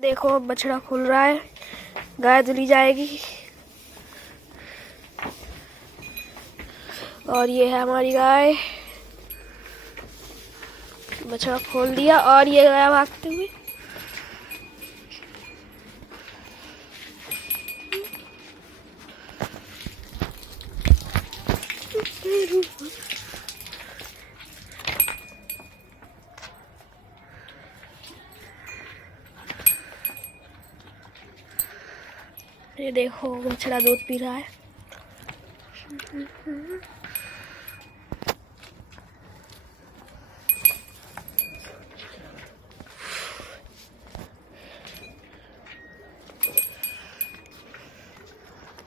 देखो बछड़ा खुल रहा है, गाय धुली जाएगी। और ये है हमारी गाय। बछड़ा खोल दिया और ये गया भागते हुए। ये देखो बछड़ा दूध पी रहा है।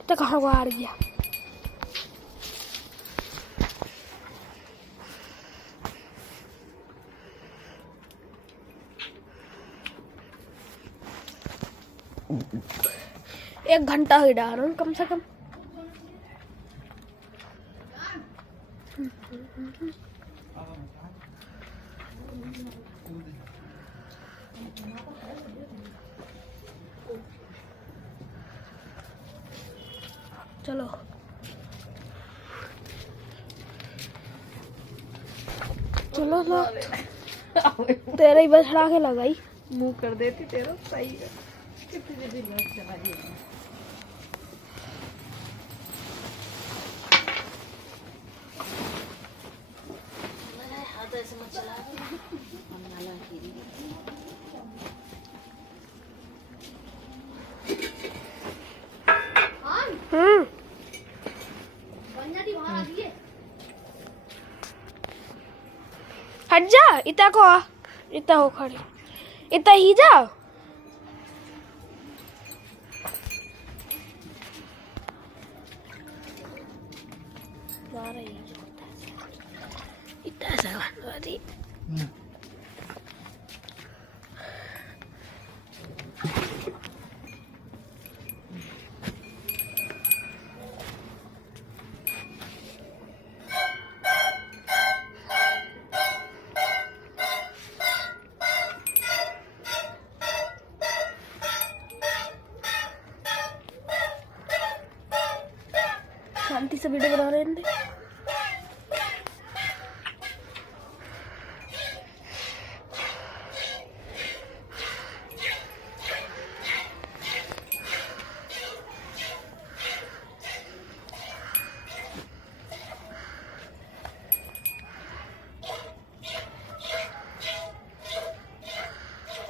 तो कहाँ को आ रही है? एक घंटा ही डाल रहा हूँ कम से कम। चलो चलो लो, तेरे ही बछड़ा के लगाई मुंह कर देती तेरा सही है। कितनी जल्दी लोग चला दिया। ऐसे मत चला हट जा, इतना को आ, इतना हो खड़े, इतना ही जा। इतना सा शांति से वीडियो बना रहे हैं।